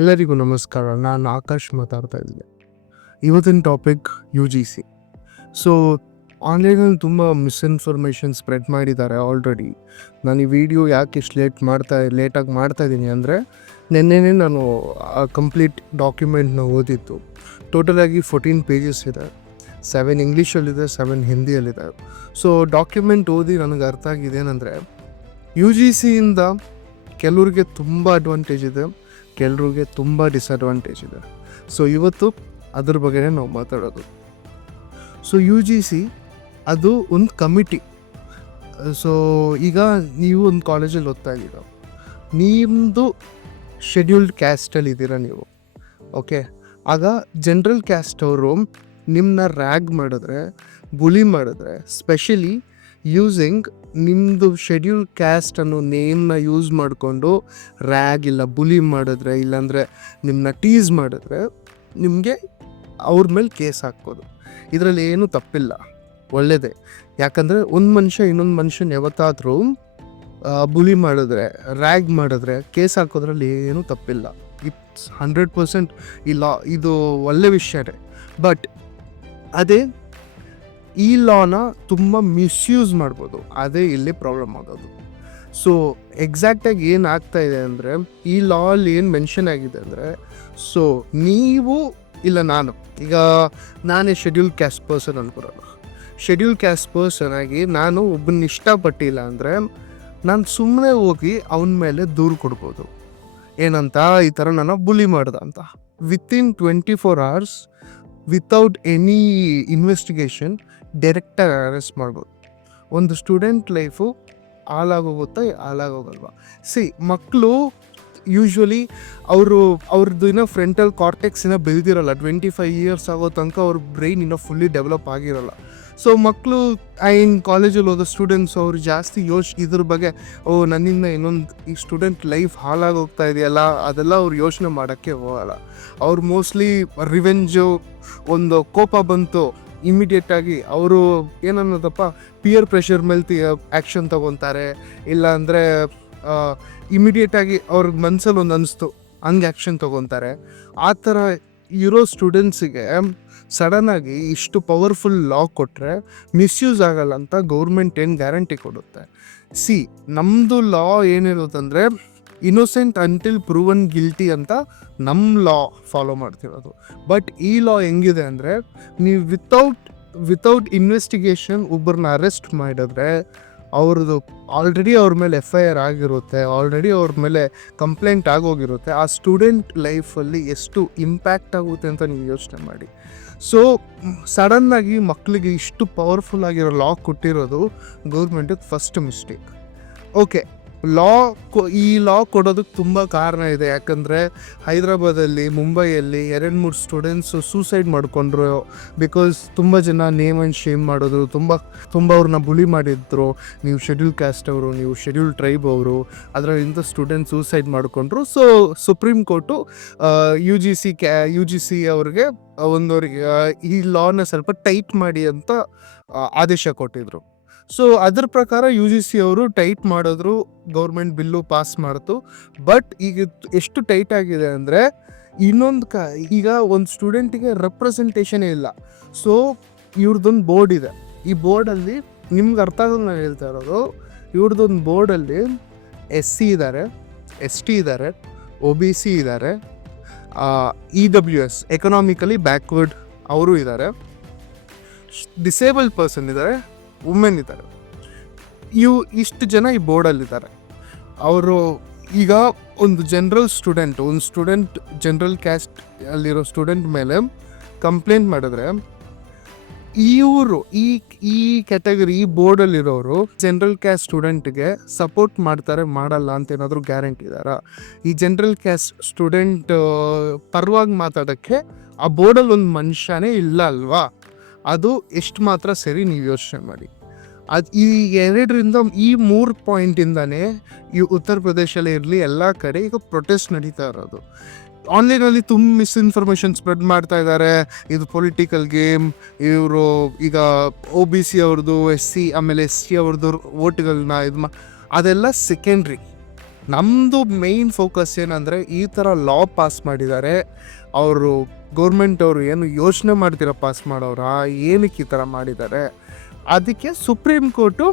ಎಲ್ಲರಿಗೂ ನಮಸ್ಕಾರ. ನಾನು ಆಕಾಶ್ ಮಾತಾಡ್ತಾ ಇದ್ದೀನಿ. ಇವತ್ತಿನ topic U G C. So ಆನ್ಲೈನಲ್ಲಿ ತುಂಬ ಮಿಸ್ಇನ್ಫಾರ್ಮೇಷನ್ ಸ್ಪ್ರೆಡ್ ಮಾಡಿದ್ದಾರೆ ಆಲ್ರೆಡಿ. ನಾನು ಈ ವಿಡಿಯೋ ಯಾಕೆ ಇಷ್ಟು ಲೇಟಾಗಿ ಮಾಡ್ತಾಯಿದ್ದೀನಿ ಅಂದರೆ, ನಿನ್ನೆನೇ ನಾನು ಆ ಕಂಪ್ಲೀಟ್ ಡಾಕ್ಯುಮೆಂಟ್ನ ಓದಿದ್ದು. ಟೋಟಲಾಗಿ 14 ಪೇಜಸ್ ಇದೆ. 7 ಇಂಗ್ಲೀಷಲ್ಲಿದೆ, 7 ಹಿಂದಿಯಲ್ಲಿದೆ. ಸೊ ಡಾಕ್ಯುಮೆಂಟ್ ಓದಿ ನನಗೆ ಅರ್ಥ ಆಗಿದೆ ಏನಂದರೆ, ಯು ಜಿ ಸಿಯಿಂದ ಕೆಲವ್ರಿಗೆ ತುಂಬ ಅಡ್ವಾಂಟೇಜ್ ಇದೆ, ಕೆಲವ್ರಿಗೆ ತುಂಬ ಡಿಸ್ಅಡ್ವಾಂಟೇಜ್ ಇದೆ. ಸೊ ಇವತ್ತು ಅದ್ರ ಬಗ್ಗೆನೇ ನಾವು ಮಾತಾಡೋದು. ಸೊ ಯು ಜಿ ಸಿ ಅದು ಒಂದು ಕಮಿಟಿ. ಸೊ ಈಗ ನೀವು ಒಂದು ಕಾಲೇಜಲ್ಲಿ ಓದ್ತಾ ಇದ್ದೀರ, ನಿಮ್ಮದು ಶೆಡ್ಯೂಲ್ಡ್ ಕ್ಯಾಸ್ಟಲ್ಲಿ ಇದ್ದೀರಾ ನೀವು, ಓಕೆ. ಆಗ ಜನರಲ್ ಕ್ಯಾಸ್ಟ್ ಅವರು ನಿಮ್ಮನ್ನ ರ್ಯಾಗ್ ಮಾಡಿದ್ರೆ, ಬುಲಿ ಮಾಡಿದ್ರೆ, ಸ್ಪೆಷಲಿ ಯೂಸಿಂಗ್ ನಿಮ್ಮದು ಶೆಡ್ಯೂಲ್ ಕ್ಯಾಸ್ಟ್ ಅನ್ನೋ ನೇಮ್ನ ಯೂಸ್ ಮಾಡಿಕೊಂಡು ರ್ಯಾಗ್ ಇಲ್ಲ ಬುಲಿ ಮಾಡಿದ್ರೆ, ಇಲ್ಲಾಂದರೆ ನಿಮ್ಮನ್ನ ಟೀಸ್ ಮಾಡಿದ್ರೆ, ನಿಮಗೆ ಅವ್ರ ಮೇಲೆ ಕೇಸ್ ಹಾಕ್ಬೋದು. ಇದರಲ್ಲಿ ಏನೂ ತಪ್ಪಿಲ್ಲ, ಒಳ್ಳೆಯದೇ. ಯಾಕಂದರೆ ಒಂದು ಮನುಷ್ಯ ಇನ್ನೊಂದು ಮನುಷ್ಯನ ಯಾವತ್ತಾದರೂ ಬುಲಿ ಮಾಡಿದ್ರೆ, ರ್ಯಾಗ್ ಮಾಡಿದ್ರೆ ಕೇಸ್ ಹಾಕೋದ್ರಲ್ಲಿ ಏನೂ ತಪ್ಪಿಲ್ಲ. ಇಟ್ಸ್ 100% ಇಲ್ಲ, ಇದು ಒಳ್ಳೆ ವಿಷಯನೇ. ಬಟ್ ಅದೇ ಈ ಲಾನ ತುಂಬ ಮಿಸ್ಯೂಸ್ ಮಾಡ್ಬೋದು, ಅದೇ ಇಲ್ಲಿ ಪ್ರಾಬ್ಲಮ್ ಆಗೋದು. ಸೊ ಎಕ್ಸಾಕ್ಟಾಗಿ ಏನು ಆಗ್ತಾ ಇದೆ ಅಂದರೆ, ಈ ಲಾಲ್ಲಿ ಏನು ಮೆನ್ಷನ್ ಆಗಿದೆ ಅಂದರೆ, ಸೊ ನೀವು ಇಲ್ಲ ನಾನೇ ಶೆಡ್ಯೂಲ್ ಕ್ಯಾಸ್ಟ್ ಪರ್ಸನ್ ಅನ್ಕೊಳಲ್ಲ. ಶೆಡ್ಯೂಲ್ ಕ್ಯಾಸ್ಟ್ ಪರ್ಸನ್ ಆಗಿ ನಾನು ಒಬ್ಬನ ಇಷ್ಟಪಟ್ಟಿಲ್ಲ ಅಂದರೆ, ನಾನು ಸುಮ್ಮನೆ ಹೋಗಿ ಅವನ ಮೇಲೆ ದೂರು ಕೊಡ್ಬೋದು. ಏನಂತ, ಈ ಥರ ನಾನು ಬುಲಿ ಮಾಡ್ದೆ ಅಂತ. Within 24 hours without any investigation ಡೈರೆಕ್ಟಾಗಿ ಅರೆಸ್ಟ್ ಮಾಡ್ಬೋದು. ಒಂದು ಸ್ಟೂಡೆಂಟ್ ಲೈಫು ಹಾಳಾಗೋಗಲ್ವಾ? ಮಕ್ಕಳು ಯೂಶ್ವಲಿ ಅವ್ರದ್ದು ಇನ್ನೂ ಫ್ರಂಟಲ್ ಕಾರ್ಟೆಕ್ಸ್ ಇನ್ನೂ ಬೆಳೆದಿರಲ್ಲ. 25 years ಆಗೋ ತನಕ ಅವ್ರ ಬ್ರೈನ್ ಇನ್ನೂ ಫುಲ್ಲಿ ಡೆವಲಪ್ ಆಗಿರಲ್ಲ. ಸೊ ಮಕ್ಕಳು ಕಾಲೇಜಲ್ಲಿ ಓದೋ ಸ್ಟೂಡೆಂಟ್ಸ್ ಅವರು ಜಾಸ್ತಿ ಇದ್ರ ಬಗ್ಗೆ, ನನ್ನಿಂದ ಈ ಸ್ಟೂಡೆಂಟ್ ಲೈಫ್ ಹಾಳಾಗೋಗ್ತಾ ಇದೆಯಲ್ಲ, ಅದೆಲ್ಲ ಅವ್ರು ಯೋಚನೆ ಮಾಡೋಕ್ಕೆ ಹೋಗಲ್ಲ. ಅವ್ರು ಮೋಸ್ಟ್ಲಿ ರಿವೆಂಜು, ಒಂದು ಕೋಪ ಬಂತು, ಇಮಿಡಿಯೇಟಾಗಿ ಅವರು ಏನನ್ನೋದಪ್ಪ ಪಿಯರ್ ಪ್ರೆಷರ್ ಮೇಲೆ ಆ್ಯಕ್ಷನ್ ತೊಗೊತಾರೆ. ಇಲ್ಲ ಅಂದರೆ ಇಮಿಡಿಯೇಟಾಗಿ ಅವ್ರಿಗೆ ಮನಸ್ಸಲ್ಲಿ ಒಂದು ಅನಿಸ್ತು, ಹಂಗೆ ಆ್ಯಕ್ಷನ್ ತೊಗೊತಾರೆ. ಆ ಥರ ಇರೋ ಸ್ಟೂಡೆಂಟ್ಸಿಗೆ ಸಡನ್ನಾಗಿ ಇಷ್ಟು ಪವರ್ಫುಲ್ ಲಾ ಕೊಟ್ಟರೆ ಮಿಸ್ಯೂಸ್ ಆಗಲ್ಲ ಅಂತ ಗೌರ್ಮೆಂಟ್ ಏನು ಗ್ಯಾರಂಟಿ ಕೊಡುತ್ತೆ? ನಮ್ಮದು ಲಾ ಏನಿರುತ್ತಂದರೆ, ಇನ್ನೋಸೆಂಟ್ ಅಂಟಿಲ್ ಪ್ರೂವನ್ ಗಿಲ್ಟಿ ಅಂತ ನಮ್ಮ ಲಾ ಫಾಲೋ ಮಾಡ್ತಿರೋದು. ಬಟ್ ಈ ಲಾ ಹೆಂಗಿದೆ ಅಂದರೆ, ನೀವು ವಿತೌಟ್ ಇನ್ವೆಸ್ಟಿಗೇಷನ್ ಒಬ್ಬರನ್ನ ಅರೆಸ್ಟ್ ಮಾಡಿದ್ರೆ, ಅವ್ರದ್ದು ಆಲ್ರೆಡಿ ಅವ್ರ ಮೇಲೆ FIR ಆಗಿರುತ್ತೆ, ಆಲ್ರೆಡಿ ಅವ್ರ ಮೇಲೆ ಕಂಪ್ಲೇಂಟ್ ಆಗೋಗಿರುತ್ತೆ. ಆ ಸ್ಟೂಡೆಂಟ್ ಲೈಫಲ್ಲಿ ಎಷ್ಟು ಇಂಪ್ಯಾಕ್ಟ್ ಆಗುತ್ತೆ ಅಂತ ನೀವು ಯೋಚನೆ ಮಾಡಿ. ಸೊ ಸಡನ್ನಾಗಿ ಮಕ್ಕಳಿಗೆ ಇಷ್ಟು ಪವರ್ಫುಲ್ ಆಗಿರೋ ಲಾ ಕೊಟ್ಟಿರೋದು ಗೌರ್ಮೆಂಟಿಗೆ ಫಸ್ಟ್ ಮಿಸ್ಟೇಕ್. ಓಕೆ, ಈ ಲಾ ಕೊಡೋದಕ್ಕೆ ತುಂಬ ಕಾರಣ ಇದೆ. ಯಾಕಂದರೆ ಹೈದ್ರಾಬಾದಲ್ಲಿ, ಮುಂಬೈಯಲ್ಲಿ 2-3 ಸ್ಟೂಡೆಂಟ್ಸು ಸೂಸೈಡ್ ಮಾಡಿಕೊಂಡ್ರು. ಬಿಕಾಸ್ ತುಂಬ ಜನ ನೇಮ್ ಆ್ಯಂಡ್ ಶೇಮ್ ಮಾಡೋದು, ತುಂಬ ಅವ್ರನ್ನ ಬುಲಿ ಮಾಡಿದ್ರು. ನೀವು ಶೆಡ್ಯೂಲ್ ಕ್ಯಾಸ್ಟ್ ಅವರು, ನೀವು ಶೆಡ್ಯೂಲ್ ಟ್ರೈಬ್ ಅವರು, ಅದರಿಂದ ಸ್ಟೂಡೆಂಟ್ ಸೂಸೈಡ್ ಮಾಡಿಕೊಂಡ್ರು. So supreme court U G C ಅವ್ರಿಗೆ ಈ ಲಾನ ಸ್ವಲ್ಪ ಟೈಟ್ ಮಾಡಿ ಅಂತ ಆದೇಶ ಕೊಟ್ಟಿದ್ರು. ಸೊ ಅದ್ರ ಪ್ರಕಾರ ಯು ಜಿ ಸಿ ಅವರು ಟೈಟ್ ಮಾಡಿದ್ರು, ಗೌರ್ಮೆಂಟ್ ಬಿಲ್ಲು ಪಾಸ್ ಮಾಡ್ತು. ಬಟ್ ಈಗ ಎಷ್ಟು ಟೈಟ್ ಆಗಿದೆ ಅಂದರೆ, ಈಗ ಒಂದು ಸ್ಟೂಡೆಂಟಿಗೆ ರೆಪ್ರೆಸೆಂಟೇಷನೇ ಇಲ್ಲ. ಸೊ ಇವ್ರದ್ದೊಂದು ಬೋರ್ಡ್ ಇದೆ. ಈ ಬೋರ್ಡಲ್ಲಿ ನಿಮ್ಗೆ ಅರ್ಥ ಆಗೋದು ನಾನು ಹೇಳ್ತಾ ಇರೋದು, ಇವ್ರದ್ದೊಂದು ಬೋರ್ಡಲ್ಲಿ SC ಇದ್ದಾರೆ, ST ಇದ್ದಾರೆ, OBC ಇದ್ದಾರೆ, EWS ಎಕನಾಮಿಕಲಿ ಬ್ಯಾಕ್ವರ್ಡ್ ಅವರು ಇದ್ದಾರೆ, ಡಿಸೇಬಲ್ಡ್ ಪರ್ಸನ್ ಇದ್ದಾರೆ, ವುಮೆನ್ ಇದ್ದಾರೆ. ಇಷ್ಟು ಜನ ಈ ಬೋರ್ಡಲ್ಲಿದ್ದಾರೆ. ಅವರು ಈಗ ಒಂದು ಸ್ಟೂಡೆಂಟ್ ಜನರಲ್ ಕ್ಯಾಸ್ಟ್ ಅಲ್ಲಿರೋ ಸ್ಟೂಡೆಂಟ್ ಮೇಲೆ ಕಂಪ್ಲೇಂಟ್ ಮಾಡಿದ್ರೆ, ಇವರು ಈ ಕ್ಯಾಟಗರಿ ಈ ಬೋರ್ಡಲ್ಲಿರೋರು ಜನರಲ್ ಕ್ಯಾಸ್ಟ್ ಸ್ಟೂಡೆಂಟ್ಗೆ ಸಪೋರ್ಟ್ ಮಾಡಲ್ಲ ಅಂತ ಏನಾದರೂ ಗ್ಯಾರಂಟಿ ಇದ್ದಾರಾ? ಈ ಜನರಲ್ ಕ್ಯಾಸ್ಟ್ ಸ್ಟೂಡೆಂಟ್ ಪರವಾಗಿ ಮಾತಾಡೋಕ್ಕೆ ಆ ಬೋರ್ಡಲ್ಲಿ ಒಂದು ಮನುಷ್ಯನೇ ಇಲ್ಲ ಅಲ್ವಾ? ಅದು ಎಷ್ಟು ಮಾತ್ರ ಸರಿ, ನೀವು ಯೋಚನೆ ಮಾಡಿ. ಈ 3 ಪಾಯಿಂಟಿಂದನೇ ಈ ಉತ್ತರ ಪ್ರದೇಶಲ್ಲೇ ಇರಲಿ, ಎಲ್ಲ ಕಡೆ ಈಗ ಪ್ರೊಟೆಸ್ಟ್ ನಡೀತಾ ಇರೋದು. ಆನ್ಲೈನಲ್ಲಿ ತುಂಬ ಮಿಸ್ಇನ್ಫಾರ್ಮೇಷನ್ ಸ್ಪ್ರೆಡ್ ಮಾಡ್ತಾ ಇದ್ದಾರೆ. ಇದು ಪೊಲಿಟಿಕಲ್ ಗೇಮ್, ಇವರು ಈಗ OBC ಅವ್ರದ್ದು, SC ಆಮೇಲೆ ST ಅವ್ರದ್ದು ಓಟ್ಗಳನ್ನ ಅದೆಲ್ಲ ಸೆಕೆಂಡ್ರಿ. ನಮ್ಮದು ಮೇಯ್ನ್ ಫೋಕಸ್ ಏನಂದರೆ, ಈ ಥರ ಲಾ ಪಾಸ್ ಮಾಡಿದ್ದಾರೆ, ಅವರು ಗೌರ್ಮೆಂಟ್ ಅವರು ಏನು ಯೋಚನೆ ಮಾಡ್ತೀರಾ ಪಾಸ್ ಮಾಡೋರಾ, ಏನಕ್ಕೆ ಈ ಥರ ಮಾಡಿದ್ದಾರೆ, ಅದಕ್ಕೆ ಸುಪ್ರೀಂ ಕೋರ್ಟು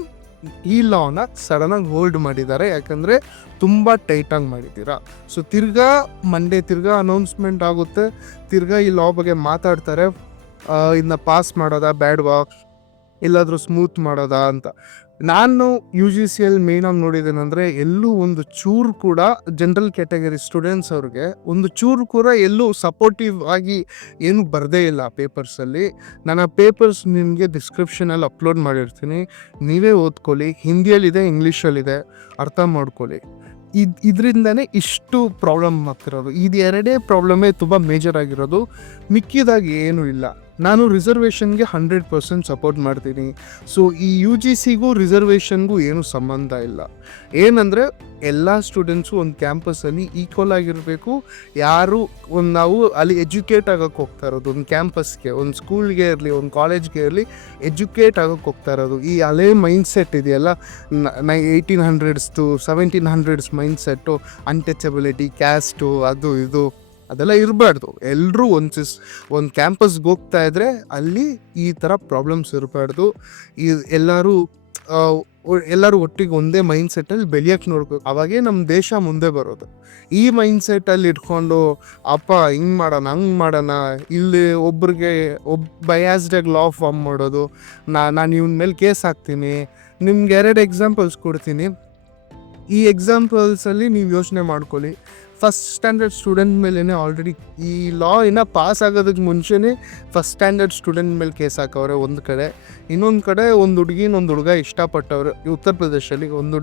ಈ ಲಾನ ಸಡನ್ನಾಗಿ ಹೋಲ್ಡ್ ಮಾಡಿದ್ದಾರೆ. ಯಾಕಂದರೆ ತುಂಬ ಟೈಟಾಗಿ ಮಾಡಿದ್ದೀರಾ. ಸೊ ತಿರ್ಗಾ ಮಂಡೇ ತಿರ್ಗಾ ಅನೌನ್ಸ್ಮೆಂಟ್ ಆಗುತ್ತೆ, ತಿರ್ಗಾ ಈ ಲಾ ಬಗ್ಗೆ ಮಾತಾಡ್ತಾರೆ, ಇದನ್ನ ಪಾಸ್ ಮಾಡೋದಾ ಬೇಡವಾ, ಎಲ್ಲಾದರೂ ಸ್ಮೂತ್ ಮಾಡೋದಾ ಅಂತ. ನಾನು ಯು ಜಿ ಸಿಯಲ್ಲಿ ಮೇಯ್ನಾಗಿ ನೋಡಿದ್ದೇನೆಂದರೆ, ಎಲ್ಲೂ ಒಂದು ಚೂರು ಕೂಡ ಜನರಲ್ ಕ್ಯಾಟಗರಿ ಸ್ಟೂಡೆಂಟ್ಸ್ ಅವ್ರಿಗೆ ಒಂದು ಚೂರು ಕೂಡ ಎಲ್ಲೂ ಸಪೋರ್ಟಿವ್ ಆಗಿ ಏನು ಬರದೇ ಇಲ್ಲ ಪೇಪರ್ಸಲ್ಲಿ. ನಾನು ಆ ಪೇಪರ್ಸ್ ನಿಮಗೆ ಡಿಸ್ಕ್ರಿಪ್ಷನಲ್ಲಿ ಅಪ್ಲೋಡ್ ಮಾಡಿರ್ತೀನಿ, ನೀವೇ ಓದ್ಕೊಳ್ಳಿ. ಹಿಂದಿಯಲ್ಲಿದೆ, ಇಂಗ್ಲೀಷಲ್ಲಿದೆ, ಅರ್ಥ ಮಾಡ್ಕೊಳ್ಳಿ. ಇದರಿಂದನೇ ಇಷ್ಟು ಪ್ರಾಬ್ಲಮ್ ಆಗ್ತಿರೋದು. ಇದು ಎರಡೇ ಪ್ರಾಬ್ಲಮೇ ತುಂಬ ಮೇಜರ್ ಆಗಿರೋದು, ಮಿಕ್ಕಿದಾಗಿ ಏನೂ ಇಲ್ಲ. ನಾನು ರಿಸರ್ವೇಷನ್ಗೆ 100% ಸಪೋರ್ಟ್ ಮಾಡ್ತೀನಿ. ಸೊ ಈ ಯು ಜಿ ಸಿಗೂ ರಿಸರ್ವೇಷನ್ಗೂ ಏನೂ ಸಂಬಂಧ ಇಲ್ಲ. ಏನಂದರೆ ಎಲ್ಲ ಸ್ಟೂಡೆಂಟ್ಸು ಒಂದು ಕ್ಯಾಂಪಸ್ಸಲ್ಲಿ ಈಕ್ವಲ್ ಆಗಿರಬೇಕು. ಯಾರು ನಾವು ಅಲ್ಲಿ ಎಜುಕೇಟ್ ಆಗೋಕ್ಕೆ ಹೋಗ್ತಾ ಇರೋದು, ಒಂದು ಕ್ಯಾಂಪಸ್ಗೆ, ಒಂದು ಸ್ಕೂಲ್ಗೆ ಇರಲಿ, ಒಂದು ಕಾಲೇಜ್ಗೆ ಇರಲಿ, ಎಜುಕೇಟ್ ಆಗೋಕ್ಕೆ ಹೋಗ್ತಾ ಇರೋದು. ಈ ಹಳೇ ಮೈಂಡ್ಸೆಟ್ ಇದೆಯಲ್ಲ, 1800s 1700s mindset, untouchability, caste, ಅದು ಇದು ಅದೆಲ್ಲ ಇರಬಾರ್ದು. ಎಲ್ಲರೂ ಒಂದು ಕ್ಯಾಂಪಸ್ಗೆ ಹೋಗ್ತಾ ಇದ್ದರೆ ಅಲ್ಲಿ ಈ ಥರ ಪ್ರಾಬ್ಲಮ್ಸ್ ಇರಬಾರ್ದು. ಎಲ್ಲರೂ ಒಟ್ಟಿಗೆ ಒಂದೇ ಮೈಂಡ್ಸೆಟ್ಟಲ್ಲಿ ಬೆಳೆಯೋಕ್ಕೆ ನೋಡ್ಬೇಕು. ಅವಾಗೇ ನಮ್ಮ ದೇಶ ಮುಂದೆ ಬರೋದು. ಈ ಮೈಂಡ್ಸೆಟ್ಟಲ್ಲಿ ಇಟ್ಕೊಂಡು ಅಪ್ಪ ಹಿಂಗೆ ಮಾಡೋಣ, ಹಂಗೆ ಮಾಡೋಣ, ಇಲ್ಲಿ ಒಬ್ರಿಗೆ ಬಯಾಸ್ಡಾಗಿ ಲಾ ಫಾರ್ಮ್ ಮಾಡೋದು, ನಾನು ಇವನ ಮೇಲೆ ಕೇಸ್ ಹಾಕ್ತೀನಿ. ನಿಮ್ಗೆ 2 ಎಕ್ಸಾಂಪಲ್ಸ್ ಕೊಡ್ತೀನಿ. ಈ ಎಕ್ಸಾಂಪಲ್ಸಲ್ಲಿ ನೀವು ಯೋಚನೆ ಮಾಡ್ಕೊಳ್ಳಿ. ಫಸ್ಟ್ ಸ್ಟ್ಯಾಂಡರ್ಡ್ ಸ್ಟೂಡೆಂಟ್ ಮೇಲೇ ಆಲ್ರೆಡಿ ಈ ಲಾ ಇನ್ನೂ ಪಾಸ್ ಆಗೋದಕ್ಕೆ ಮುಂಚೆನೇ ಫಸ್ಟ್ ಸ್ಟ್ಯಾಂಡರ್ಡ್ ಸ್ಟೂಡೆಂಟ್ ಮೇಲೆ ಕೇಸ್ ಹಾಕವ್ರೆ ಒಂದು ಕಡೆ. ಇನ್ನೊಂದು ಕಡೆ ಒಂದು ಹುಡುಗ ಇಷ್ಟಪಟ್ಟವ್ರು. ಉತ್ತರ ಪ್ರದೇಶದಲ್ಲಿ ಒಂದು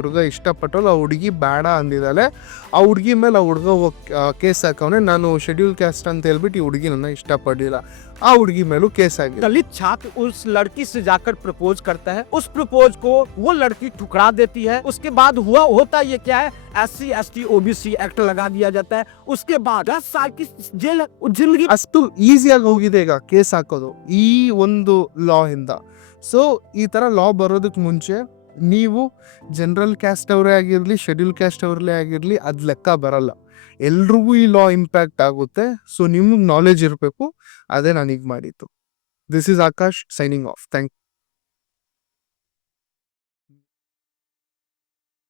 ಹುಡುಗ ಇಷ್ಟಪಟ್ಟವ್ರು, ಆ ಹುಡುಗಿ ಬೇಡ ಅಂದಿದ್ದಾಳೆ. ಆ ಹುಡುಗಿ ಮೇಲೆ ಆ ಹುಡುಗ ಕೇಸ್ ಹಾಕವ್ರೆ, ನಾನು ಶೆಡ್ಯೂಲ್ ಕ್ಯಾಸ್ಟ್ ಅಂತ ಹೇಳ್ಬಿಟ್ಟು ಈ ಹುಡುಗಿ ನನ್ನ ಇಷ್ಟಪಡಲಿಲ್ಲ. ಆ ಹುಡುಗಿ ಮೇಲೂ ಕೇಸ್ ಆಗಿದೆ. दलित छात्र उस लड़की से जाकर प्रपोज करता है, उस प्रपोज को वो लड़की ठुकरा देती है। उसके बाद होता ये क्या है, SC ST OBC एक्ट लगा दिया जाता है। उसके बाद 10 साल की जेल जिंदगी ಅಷ್ಟು ಈಸಿಯಾಗಿ ಹೋಗಿದೆ ಈಗ ಕೇಸ್ ಹಾಕೋದು ಈ ಒಂದು ಲಾ ಇಂದ. ಸೊ ಈ ಥರ ಲಾ ಬರೋದಕ್ಕೆ ಮುಂಚೆ ನೀವು ಜನರಲ್ ಕ್ಯಾಸ್ಟ್ ಅವರೇ ಆಗಿರಲಿ, ಶೆಡ್ಯೂಲ್ ಕ್ಯಾಸ್ಟ್ ಅವರೇ ಆಗಿರಲಿ, ಅದು ಲೆಕ್ಕ ಬರಲ್ಲ. ಎಲ್ರಿಗೂ ಈ ಲಾ ಇಂಪ್ಯಾಕ್ಟ್ ಆಗುತ್ತೆ. ಸೊ ನಿಮ್ಗೆ ನಾಲೆಜ್ ಇರಬೇಕು. ಅದೇ ನಾನೀಗ ಮಾಡಿದ್ದು. This is Akash signing off. Thank you.